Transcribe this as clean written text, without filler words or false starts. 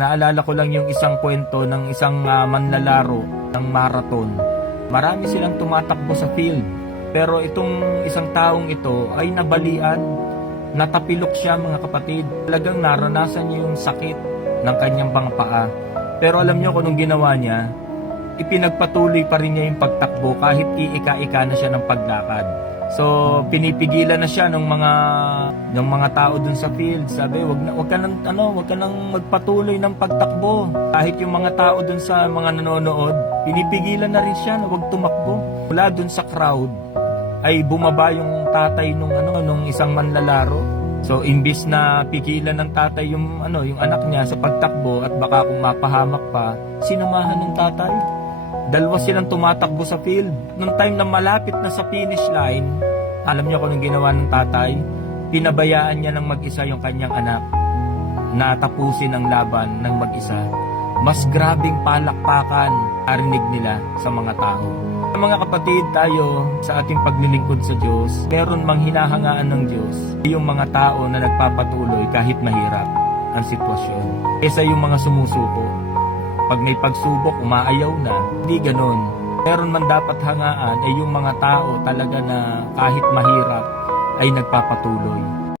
Naalala ko lang yung isang kwento ng isang manlalaro ng marathon. Marami silang tumatakbo sa field. Pero itong isang taong ito ay nabalian. Natapilok siya, mga kapatid. Talagang naranasan niya yung sakit ng kanyang mga paa. Pero alam niyo kung anong ginawa niya? Ipinagpatuloy pa rin niya yung pagtakbo kahit iika-ika na siya ng paglakad. So pinipigilan na siya ng mga tao dun sa field. Sabi, wag ka nang magpatuloy ng pagtakbo. Kahit yung mga tao dun sa mga nanonood, pinipigilan na rin siya na wag tumakbo. Mula dun sa crowd ay bumaba yung tatay nung isang manlalaro. So imbis na pigilan ng tatay yung anak niya sa pagtakbo at baka kung mapahamak pa, sinamahan ng tatay. Dalawa silang tumatakbo sa field. Nung time na malapit na sa finish line, alam niyo kung anong ginawa ng tatay? Pinabayaan niya ng mag-isa yung kanyang anak na tapusin ang laban ng mag-isa. Mas grabing palakpakan narinig nila sa mga tao. Mga kapatid, tayo sa ating paglilingkod sa Diyos, meron mang hinahangaan ng Diyos yung mga tao na nagpapatuloy kahit mahirap ang sitwasyon. Kesa yung mga sumusuko. Pag may pagsubok, umaayaw na. Hindi ganun. Meron man dapat hangaan ay yung mga tao talaga na kahit mahirap ay nagpapatuloy.